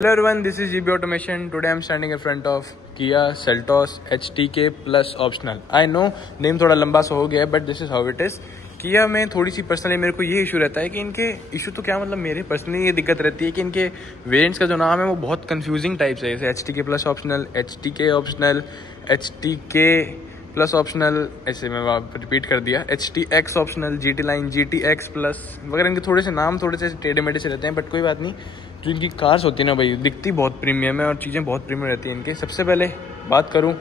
Hello everyone, this is GB Automation. Today I'm standing in front of Kia Seltos HTK Plus Optional. I know name थोड़ा लंबा सा हो गया है, but this is how it is. किया में थोड़ी सी पर्सनली मेरे को ये इशू रहता है कि इनके इशू तो क्या मतलब मेरे पर्सनली ये दिक्कत रहती है कि इनके वेरिएंट्स का जो नाम है वो बहुत कंफ्यूजिंग टाइप से है, जैसे HTK Plus Optional, HTK Optional, HTK plus optional, ऐसे मैं रिपीट कर दिया, HTX optional, GT line, GTX plus वगैरह। इनके थोड़े से नाम थोड़े से टेढ़े मेढ़े से रहते हैं, बट कोई बात नहीं। जो इनकी कार्स होती है ना भाई, दिखती बहुत प्रीमियम है और चीज़ें बहुत प्रीमियम रहती हैं इनके। सबसे पहले बात करूँ,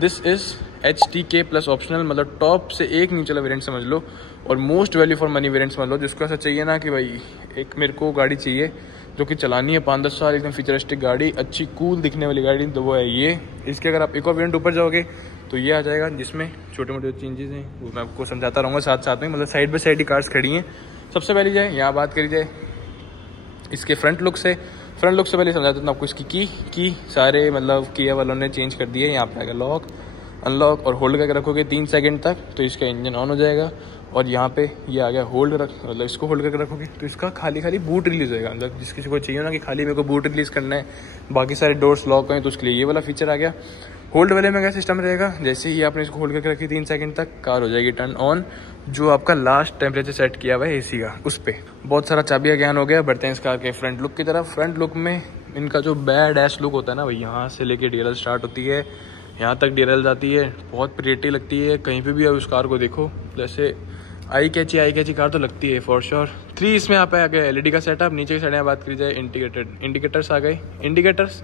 this is HTK plus optional, मतलब टॉप से एक नीचे वाला वेरिएंट समझ लो और most value for money variant समझ लो, जिसको ऐसा चाहिए ना कि भाई एक मेरे को गाड़ी चाहिए जो कि चलानी है 5-10 साल, एकदम फीचरिस्टिक गाड़ी, अच्छी कूल दिखने वाली गाड़ी, तो वो है ये। इसके अगर आप एक और वेरिएंट ऊपर जाओगे तो ये आ जाएगा, जिसमें छोटे मोटे चेंजेस हैं वो मैं आपको समझाता रहूँगा साथ साथ में, मतलब side by side he cars खड़ी हैं। सबसे पहले जाए यहाँ बात करी जाए इसके फ्रंट लुक से पहले समझाता हूँ आपको। इसकी की सारे मतलब किया वालों ने चेंज कर दिए। यहाँ पे आएगा लॉक, अनलॉक और होल्ड करके रखोगे 3 सेकंड तक तो इसका इंजन ऑन हो जाएगा। और यहाँ पे ये आ गया होल्ड मतलब इसको होल्ड करके रखोगे तो इसका खाली बूट रिलीज होएगा। मतलब जिस किसी को चाहिए ना कि खाली मेरे को बूट रिलीज करना है, बाकी सारे डोर्स लॉक हैं, तो उसके लिए ये वाला फीचर आ गया। होल्ड वाले में क्या सिस्टम रहेगा, जैसे ही आपने इसको होल्ड करके रखी 3 सेकंड तक, कार हो जाएगी टर्न ऑन। जो आपका लास्ट टेम्परेचर सेट किया हुआ है एसी का, उस पर बहुत सारा चाबी का ज्ञान हो गया। बढ़ते हैं इस कार के फ्रंट लुक की तरफ। फ्रंट लुक में इनका जो बैड एस लुक होता है ना भाई, यहाँ से लेके DRL स्टार्ट होती है, यहाँ तक DRL जाती है, बहुत प्रिटी लगती है। कहीं पे भी आप उस कार को देखो, जैसे आई कैची कार तो लगती है फॉर श्योर। 3 इसमें यहाँ पे आ गया LED का सेटअप। नीचे की साइड में बात करी जाए, इंडिकेटर्स आ गए। इंडिकेटर्स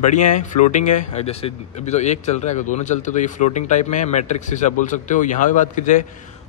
बढ़िया है, फ्लोटिंग है, जैसे अभी तो एक चल रहा है, अगर दोनों चलते तो ये फ्लोटिंग टाइप में है, मैट्रिक्स से आप बोल सकते हो। यहाँ पे बात की जाए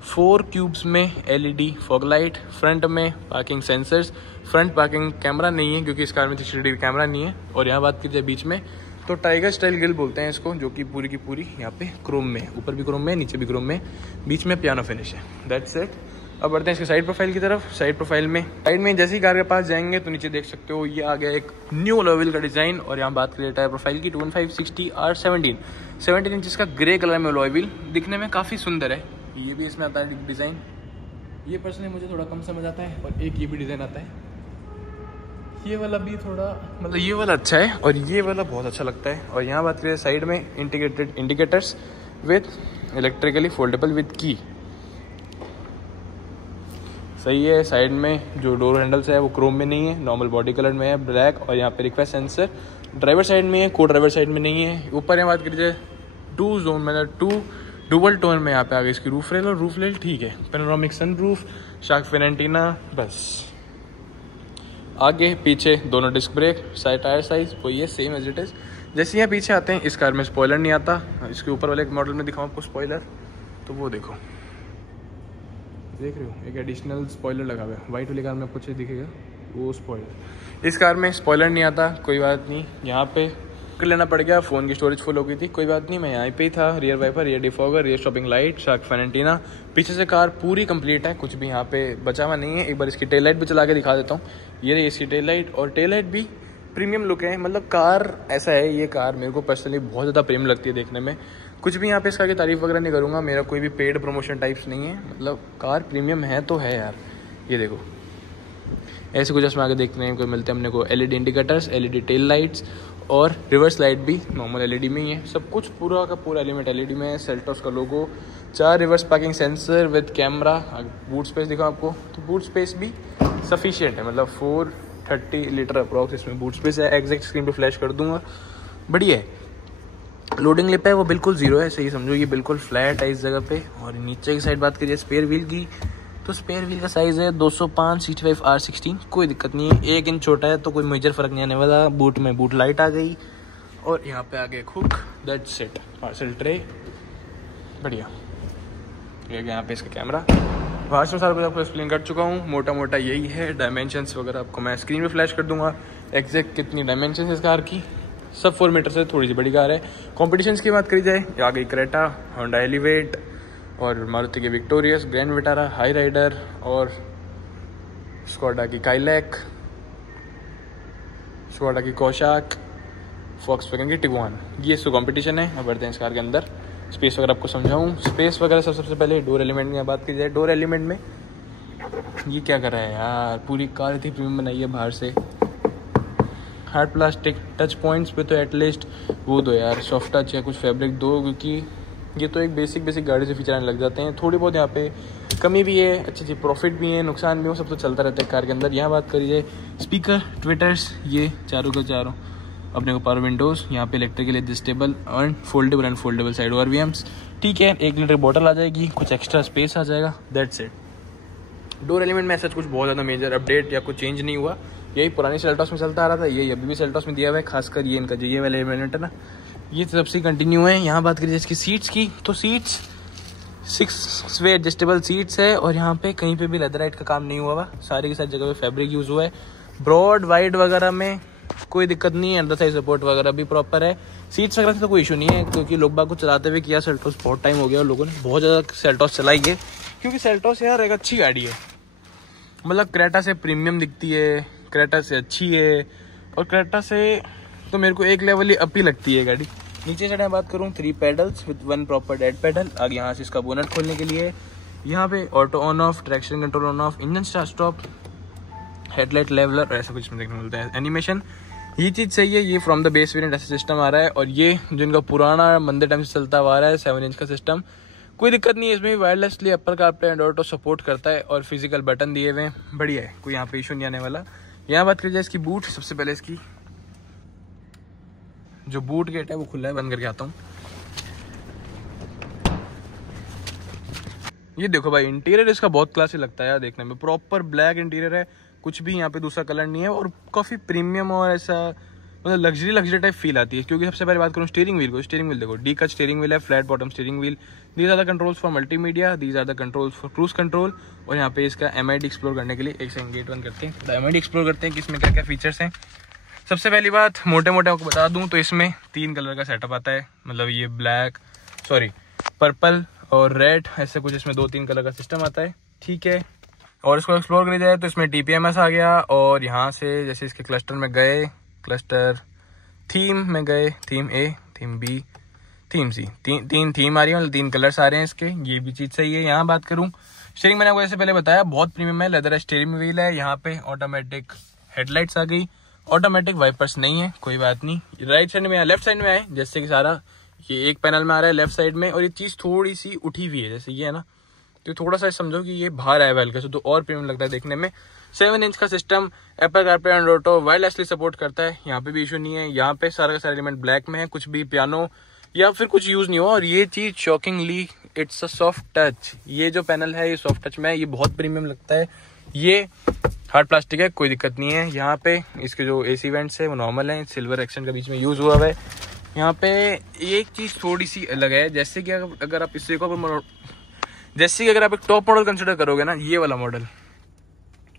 4 क्यूब्स में LED फॉग लाइट, फ्रंट में parking sensors, front parking camera नहीं है क्योंकि इस कार में 360 कैमरा नहीं है। और यहाँ बात की जाए बीच में तो टाइगर स्टाइल ग्रिल बोलते हैं इसको, जो कि पूरी की पूरी यहाँ पे क्रोम में, ऊपर भी क्रोम में, नीचे भी क्रोम में, बीच में पियानो फिनिश है। That's it. अब बढ़ते हैं इसके साइड प्रोफाइल की तरफ। साइड प्रोफाइल में जैसे ही कार के पास जाएंगे तो नीचे देख सकते हो ये आ गया एक न्यू अलॉय व्हील का डिजाइन। और यहाँ बात करें टायर प्रोफाइल की, 215/60 R17 इंच का ग्रे कलर में अलॉय व्हील, दिखने में काफ़ी सुंदर है। ये भी इसमें आता है डिज़ाइन, ये पर्सनली मुझे थोड़ा कम समझ आता है। और एक ये भी डिज़ाइन आता है, ये वाला भी थोड़ा मतलब ये वाला अच्छा है और ये वाला बहुत अच्छा लगता है। और यहाँ बात करें साइड में integrated indicators with electrically foldable with की, सही है। साइड में जो डोर हैंडल्स है वो क्रोम में नहीं है, नॉर्मल बॉडी कलर में है, ब्लैक। और यहाँ पे रिक्वेस्ट सेंसर ड्राइवर साइड में है, को ड्राइवर साइड में नहीं है। ऊपर यहाँ बात करी जाए 2 जोन मतलब 2 डुबल टोन में यहाँ पे आ गई इसकी रूफ रेल, और रूफ रेल ठीक है, panoramic sunroof, shark fin antenna, बस। आगे पीछे दोनों disc brake, side tyre size वही है, सेम एज इट इज। जैसे यहाँ पीछे आते हैं, इस कार में स्पॉइलर नहीं आता। इसके ऊपर वाले मॉडल में दिखाऊँ आपको स्पॉइलर, तो वो देखो, देख रहे हो, एक एडिशनल स्पॉइलर लगा हुआ है। वाइट वाली कार में आपको अच्छे दिखेगा वो स्पॉइलर। इस कार में स्पॉइलर नहीं आता, कोई बात नहीं। यहाँ पे लेना पड़ गया, फ़ोन की स्टोरेज फुल हो गई थी, कोई बात नहीं, मैं यहाँ पे ही था। Rear wiper, rear defogger, rear stopping light, shark fan antenna. पीछे से कार पूरी कंप्लीट है, कुछ भी यहाँ पे बचा हुआ नहीं है। एक बार इसकी टेल लाइट भी चला के दिखा देता हूँ। ये रही इसकी टेल लाइट, और टेल लाइट भी प्रीमियम लुक है। मतलब कार ऐसा है, ये कार मेरे को पर्सनली बहुत ज़्यादा प्रीमियम लगती है देखने में। कुछ भी यहाँ पे इसका की तारीफ वगैरह नहीं करूँगा, मेरा कोई भी पेड प्रमोशन टाइप्स नहीं है, मतलब कार प्रीमियम है तो है यार। ये देखो ऐसे कुछ इसमें आगे देखने को मिलते हैं अपने को, LED indicators, LED tail lights, और रिवर्स लाइट भी नॉर्मल LED में ही है। सब कुछ पूरा का पूरा एलिमेंट LED में है। सेल्टोस का लोगो, 4 reverse parking sensor with camera. Boot space दिखाओ आपको, तो बूट स्पेस भी सफिशिएंट है, मतलब 430 लीटर अप्रॉक्स इसमें बूट स्पेस है। एग्जैक्ट स्क्रीन पे फ्लैश कर दूंगा, बढ़िया है। लोडिंग लिप है वो बिल्कुल जीरो है, सही समझो, ये बिल्कुल फ्लैट है इस जगह पे। और नीचे की साइड बात करिए स्पेयर व्हील की, तो स्पेयर व्हील का साइज़ है 205/65 R16, कोई दिक्कत नहीं है। 1 इंच छोटा है तो कोई मेजर फ़र्क नहीं आने वाला। बूट में बूट लाइट आ गई, और यहाँ पे आ गए hook, that's it. Parcel tray बढ़िया, यहाँ पे इसका कैमरा। वाश में सारा कुछ आपको एक्सप्लेन कर चुका हूँ, मोटा मोटा यही है। डायमेंशंस वगैरह आपको मैं स्क्रीन पे फ्लैश कर दूंगा, एग्जैक्ट कितनी डायमेंशन है इस कार की। सब 4 मीटर से थोड़ी सी बड़ी कार है। कॉम्पिटिशन्स की बात करी जाए, आ गई क्रेटा, होंडा एलिवेट, और मारुति की Victorious, Grand Vitara, Hyryder, और स्कोडा की काइलैक, स्कोडा की कोशाक, फॉक्सवैगन की टिगुआन। ये इसको कॉम्पिटिशन है। अब बढ़ते हैं इस कार के अंदर, स्पेस वगैरह आपको समझाऊँ। स्पेस वगैरह सबसे पहले डोर एलिमेंट की बात की जाए, डोर एलिमेंट में ये क्या कर रहा है यार, पूरी कार इतनी प्रीमियम बनाई है बाहर से, हार्ड प्लास्टिक। टच पॉइंट्स पे तो एटलीस्ट वो दो यार, सॉफ्ट टच या कुछ फैब्रिक दो, क्योंकि ये तो एक बेसिक गाड़ी से फीचर आने लग जाते हैं। थोड़ी बहुत यहाँ पे कमी भी है, अच्छी प्रॉफिट भी है, नुकसान भी हो, सब तो चलता रहता है कार के अंदर। यहाँ बात करिए स्पीकर, ट्विटर्स, ये चारों का चारों अपने को पावर विंडोज़, यहाँ पे electrically adjustable and foldable side ORVMs। ठीक है, 1 लीटर बॉटल आ जाएगी, कुछ एक्स्ट्रा स्पेस आ जाएगा, दैट्स इट। डोर एलिमेंट में ऐसा कुछ बहुत ज़्यादा मेजर अपडेट या कुछ चेंज नहीं हुआ, यही पुरानी सेल्टॉस में चलता आ रहा था, यही अभी भी सेल्टॉस में दिया हुआ है। खासकर ये इनका जो ये वाले एलिमेंट है ना, ये सबसे कंटिन्यू है। यहाँ बात करिए इसकी सीट्स की, तो सीट्स 6 वे एडजस्टेबल सीट्स है, और यहाँ पे कहीं पे भी लेदराइट का काम नहीं हुआ हुआ, सारी की सारी जगह पे फैब्रिक यूज़ हुआ है। ब्रॉड वाइड वगैरह में कोई दिक्कत नहीं है, अंडर साइज सपोर्ट वगैरह भी प्रॉपर है। सीट्स वगैरह से तो कोई इशू नहीं है, क्योंकि लोग बाग को चलाते हुए किया सेल्टॉस बहुत टाइम हो गया और लोगों ने बहुत ज़्यादा सेल्टॉस चलाई है, क्योंकि सेल्टॉस यार एक अच्छी गाड़ी है। मतलब क्रेटा से प्रीमियम दिखती है, क्रेटा से अच्छी है, और क्रेटा से तो मेरे को एक लेवल ही अप ही लगती है गाड़ी। नीचे से मैं बात करूँ 3 pedals with 1 proper dead pedal. आगे यहाँ से इसका बोनट खोलने के लिए, यहाँ पे auto on off, traction control on off, engine start stop, headlight leveller, ऐसा कुछ देखने को मिलता है। एनिमेशन ये चीज़ सही है, ये फ्रॉम द बेस वेरिएंट ऐसा सिस्टम आ रहा है, और ये जो इनका पुराना मंदे टाइम से चलता हुआ आ रहा है 7 इंच का सिस्टम, कोई दिक्कत नहीं है। इसमें wirelessly upper CarPlay and auto support करता है, और फिजिकल बटन दिए हुए हैं, बढ़िया है, कोई यहाँ पे इशू नहीं आने वाला। यहाँ बात करिए इसकी बूट, सबसे पहले इसकी जो बूट गेट है वो खुला है, बंद करके आता हूँ। ये देखो भाई, इंटीरियर इसका बहुत क्लासी लगता है यार देखने में, प्रॉपर ब्लैक इंटीरियर है, कुछ भी यहाँ पे दूसरा कलर नहीं है, और काफ़ी प्रीमियम और ऐसा मतलब लग्जरी टाइप फील आती है। क्योंकि सबसे पहले बात करूँ स्टीयरिंग व्हील को, स्टीयरिंग व्हील देखो, डी कट स्टीयरिंग व्हील है, flat bottom steering wheel. These are the controls for multimedia, these are the controls for cruise control. और यहाँ पे इसका MID एक्सप्लोर करने के लिए एक सेकंड गेट बंद करते हैं, तो MID एक्सप्लोर करते हैं कि इसमें क्या क्या फीचर्स हैं। सबसे पहली बात मोटे आपको बता दूं तो इसमें 3 कलर का सेटअप आता है, मतलब ये पर्पल और रेड, ऐसे कुछ इसमें 2-3 कलर का सिस्टम आता है। ठीक है, और इसको एक्सप्लोर करी जाए तो इसमें TPMS आ गया, और यहाँ से जैसे इसके क्लस्टर में गए, क्लस्टर थीम में गए, theme A, theme B, theme C, तीन थीम आ रही है, मतलब 3 कलर्स आ रहे हैं इसके, ये भी चीज़ सही है। यहाँ बात करूँ स्टीयरिंग, मैंने आपको जैसे पहले बताया बहुत प्रीमियम है, लेदर स्टीयरिंग व्हील है, यहाँ पे ऑटोमेटिक हेडलाइट्स आ गई, ऑटोमेटिक वाइपर्स नहीं है, कोई बात नहीं। राइट साइड में लेफ्ट साइड में आए, जैसे कि सारा ये एक पैनल में आ रहा है लेफ्ट साइड में, और ये चीज़ थोड़ी सी उठी हुई है, जैसे ये है ना, तो थोड़ा सा समझो कि ये बाहर आया हल्के से, तो और प्रीमियम लगता है देखने में। 7 इंच का system, Apple CarPlay and auto wirelessly support करता है, यहाँ पे भी इशू नहीं है। यहाँ पे सारा का सारा एलिमेंट ब्लैक में है, कुछ भी पियानो या फिर कुछ यूज नहीं हुआ। और ये चीज shockingly it's a soft touch, ये जो पैनल है ये सॉफ्ट टच में है, ये बहुत प्रीमियम लगता है। ये हार्ड प्लास्टिक है, कोई दिक्कत नहीं है। यहाँ पे इसके जो AC वेंट्स है वो नॉर्मल है, सिल्वर एक्सेंट का बीच में यूज हुआ है। यहाँ पे एक चीज थोड़ी सी अलग है, जैसे कि अगर आप इससे अगर आप एक टॉप मॉडल कंसिडर करोगे ना, ये वाला मॉडल,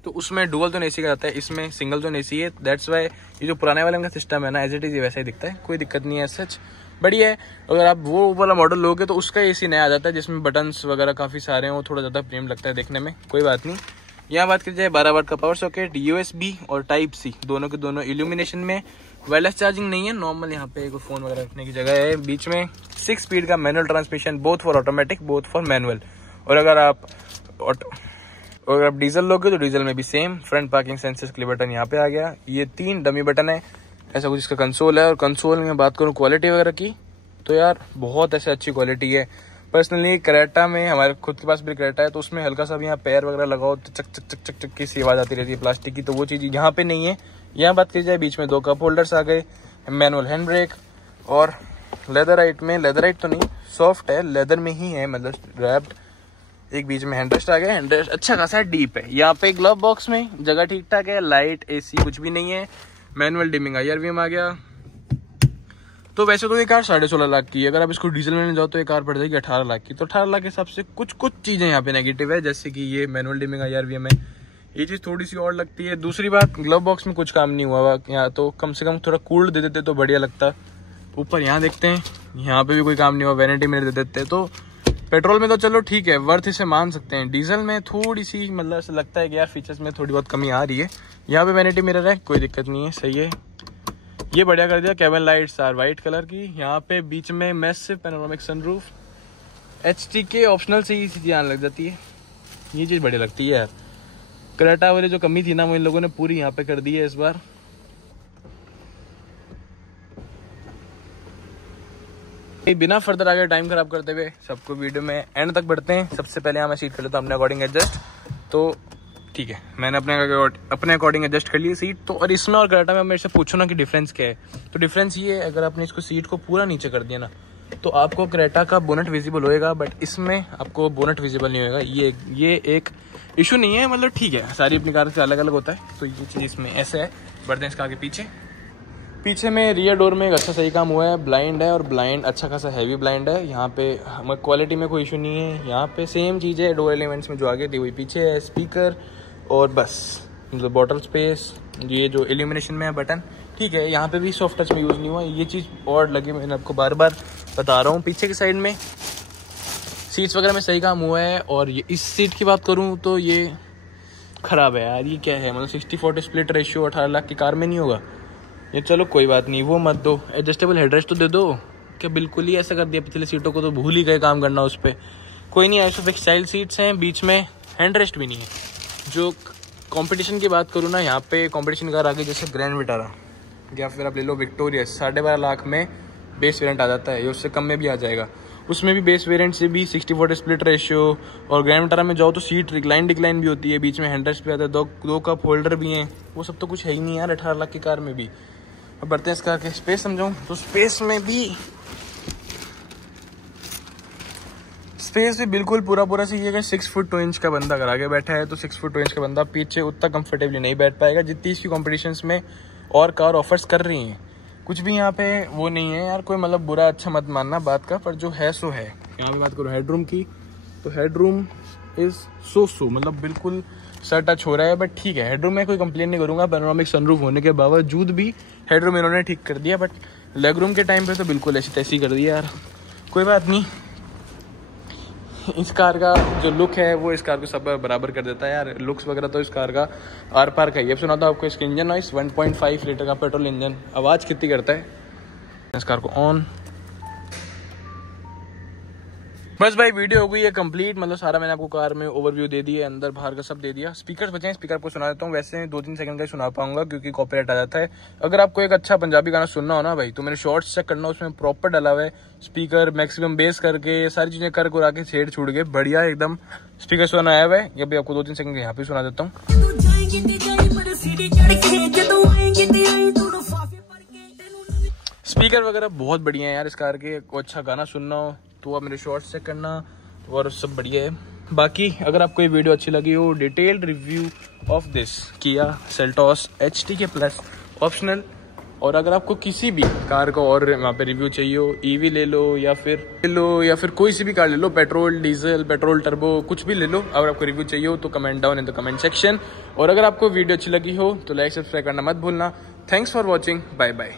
तो उसमें डुअल जोन AC का आता है, इसमें सिंगल जोन AC है। दैट्स वाई ये जो पुराने वाले का सिस्टम है ना, एज इट इज वैसा ही दिखता है, कोई दिक्कत नहीं है सच, बढ़िया है। अगर आप वो वाला मॉडल लोगे तो उसका AC नया आ जाता है, जिसमें बटन्स वगैरह काफ़ी सारे हैं, वो थोड़ा ज़्यादा प्रीमियम लगता है देखने में, कोई बात नहीं। यहाँ बात की जाए 12 वाट का पावर सॉकेट, USB और Type-C दोनों के दोनों इल्यूमिनेशन में। वायरलेस चार्जिंग नहीं है, नॉर्मल यहाँ पे एक फ़ोन वगैरह रखने की जगह है। बीच में 6 स्पीड का manual transmission, both for automatic both for manual. और अगर आप डीजल लोगे तो डीजल में भी सेम। फ्रंट पार्किंग सेंसर्स के लिए बटन यहाँ पे आ गया। ये 3 डमी बटन है, ऐसा कुछ इसका कंसोल है। और कंसोल में बात करूँ क्वालिटी वगैरह की, तो यार बहुत ऐसे अच्छी क्वालिटी है। पर्सनली क्रेटा में, हमारे खुद के पास भी क्रेटा है, तो उसमें हल्का सा भी यहाँ पैर वगैरह लगाओ तो चक चक चक चक चक की सी आवाज आती रहती है प्लास्टिक की, तो वो चीज़ यहाँ पे नहीं है। यहाँ बात की जाए, बीच में 2 कप होल्डर्स आ गए, मैनुअल हैंड ब्रेक, और लेदराइट तो नहीं, सॉफ्ट है, लेदर में ही है, मतलब रैप्ड। एक बीच में हैंडरेस्ट आ गया, हैंडरेस्ट अच्छा खासा डीप है। यहाँ पे ग्लव बॉक्स में जगह ठीक ठाक है, लाइट AC कुछ भी नहीं है। मैनुअल डिमिंग IRVM आ गया। तो वैसे तो ये कार 16.5 लाख की है, अगर आप इसको डीजल में जाओ तो ये कार पड़ जाएगी 18 लाख की। तो 18 लाख के हिसाब से कुछ चीजें यहाँ पे नेगेटिव है, जैसे कि ये मैनुअल डिमिंग IRVM है, ये चीज थोड़ी सी और लगती है। दूसरी बात, ग्लव बॉक्स में कुछ काम नहीं हुआ यहाँ, तो कम से कम थोड़ा कूल्ड दे देते तो बढ़िया लगता। ऊपर यहाँ देखते हैं, यहाँ पे भी कोई काम नहीं हुआ, वैनिटी मिरर दे देते। तो पेट्रोल में तो चलो ठीक है, वर्थ इसे मान सकते हैं। डीजल में थोड़ी सी मतलब ऐसा लगता है कि यार फीचर्स में थोड़ी बहुत कमी आ रही है। यहाँ पे वैनिटी मिरर है, कोई दिक्कत नहीं है, सही है, ये बढ़िया कर दिया। Cabin lights are white colour की। यहाँ पे बीच में massive panoramic sunroof, HTK optional से ही चीज़ें आने लग जाती है, ये चीज़ बढ़िया लगती है यार। क्रेटा वाली जो कमी थी ना, वो इन लोगों ने पूरी यहाँ पे कर दी है इस बार। बिना फर्दर आगे टाइम खराब करते हुए सबको वीडियो में एंड तक बढ़ते हैं। सबसे पहले यहाँ मैं सीट कर लेता हूँ अपने अकॉर्डिंग एडजस्ट। तो ठीक है, मैंने अपने अकॉर्डिंग एडजस्ट कर ली सीट। तो और इसमें और क्रेटा में मेरे से पूछो ना कि डिफरेंस क्या है, तो डिफरेंस ये है, अगर आपने इसको सीट को पूरा नीचे कर दिया ना तो आपको क्रेटा का बोनट विजिबल होएगा, बट इसमें आपको बोनट विजिबल नहीं होएगा। ये एक इशू नहीं है, मतलब ठीक है, सारी अपनी कार से अलग अलग होता है। तो ये चीज़ इसमें ऐसे है। बढ़ते हैं इसका आगे पीछे में रियर डोर में एक अच्छा सही काम हुआ है। ब्लाइंड है और ब्लाइंड अच्छा खासा हैवी ब्लाइंड है। यहाँ पे हमें क्वालिटी में कोई इशू नहीं है। यहाँ पे सेम चीज़ है डोर एलिमेंट्स में जो आगे थी वही पीछे है। स्पीकर और बस मतलब बॉटल स्पेस, ये जो एल्यूमिनेशन में है बटन, ठीक है। यहाँ पे भी सॉफ्ट टच में यूज़ नहीं हुआ, ये चीज़ और लगी, मैंने आपको बार बार बता रहा हूँ। पीछे की साइड में सीट्स वगैरह में सही काम हुआ है। और ये इस सीट की बात करूँ तो ये ख़राब है यार। ये क्या है, मतलब 60-40 स्प्लिट रेशियो 18 लाख की कार में नहीं होगा ये। चलो कोई बात नहीं, वो मत दो। एडजस्टेबल हेडरेस्ट तो दे दो। क्या बिल्कुल ही ऐसा कर दिया पिछले सीटों को, तो भूल ही गए काम करना उस पर। कोई नहीं, ऐसे फिक्स स्टाइल सीट्स हैं, बीच में हैंड रेस्ट भी नहीं है। जो कंपटीशन की बात करूँ ना, यहाँ पे कंपटीशन कार आ गई जैसे ग्रैंड विटारा, या फिर आप ले लो विक्टोरिया। 12.5 लाख में बेस वेरिएंट आ जाता है, या उससे कम में भी आ जाएगा। उसमें भी बेस वेरिएंट से भी 60-40 स्प्लिट रेशियो। और ग्रैंड विटारा में जाओ तो सीट रिक्लाइन डिक्लाइन भी होती है, बीच में हैंडरेस्ट भी आता है, दो कप होल्डर भी हैं। वो सब तो कुछ है ही नहीं यार 18 लाख की कार में भी। अब बढ़ते हैं इस कार के स्पेस समझाऊँ तो स्पेस भी बिल्कुल पूरा सी। अगर 6 फुट 2 इंच का बंदा अगर आगे बैठा है तो 6 फुट 2 इंच का बंदा पीछे उतना कंफर्टेबली नहीं बैठ पाएगा जितनी इसकी कॉम्पिटिशन्स में और कार ऑफर्स कर रही हैं। कुछ भी यहाँ पे वो नहीं है यार, कोई मतलब बुरा अच्छा मत मानना बात का, पर जो है सो है। यहाँ पे बात करूँ हेडरूम की, तो हेडरूम इज सो मतलब बिल्कुल सर टच हो रहा है, बट ठीक है। हेडरूम में कोई कंप्लेन नहीं करूँगा, पैनोरामिक सनरूफ होने के बावजूद भी हेडरूम इन्होंने ठीक कर दिया। बट लेग रूम के टाइम पे तो बिल्कुल ऐसी तैसी कर दिया यार। कोई बात नहीं, इस कार का जो लुक है वो इस कार को सब बराबर कर देता है यार। लुक्स वगैरह तो इस कार का आर पार का ही है। अब सुनाता हूँ आपको इसका इंजन नॉइस। 1.5 लीटर का पेट्रोल इंजन आवाज़ कितनी करता है। इस कार को ऑन। बस भाई वीडियो हो गई है कंप्लीट, मतलब सारा मैंने आपको कार में ओवरव्यू दे दिया, अंदर बाहर का सब दे दिया। स्पीकर बचे हैं, स्पीकर आपको सुना देता हूँ। वैसे 2-3 सेकंड का ही सुना पाऊंगा क्योंकि कॉपीराइट आ जाता है। अगर आपको एक अच्छा पंजाबी गाना सुनना हो ना भाई, तो मेरे शॉर्ट्स चेक करना, उसमें प्रॉपर डला हुआ है। स्पीकर मैक्सिमम बेस करके सारी चीजें कर कुरा के छेड़ छूड़ के बढ़िया एकदम स्पीकर सुना आया हुआ है। ये भी आपको 2-3 सेकंड यहाँ पे सुना देता हूँ। स्पीकर वगैरह बहुत बढ़िया है यार इस कार के। अच्छा गाना सुनना हो तो आप मेरे शॉर्ट्स चेक करना, और सब बढ़िया है। बाकी अगर आपको ये वीडियो अच्छी लगी हो, detailed review of this Kia Seltos HTK plus optional, और अगर आपको किसी भी कार का और वहाँ पे रिव्यू चाहिए हो, EV ले लो या फिर कोई सी भी कार ले लो, पेट्रोल डीजल पेट्रोल टर्बो कुछ भी ले लो। अगर आपको रिव्यू चाहिए हो तो comment down in the comment section. और अगर आपको वीडियो अच्छी लगी हो तो लाइक सब्सक्राइब करना मत भूलना। Thanks for watching, bye bye.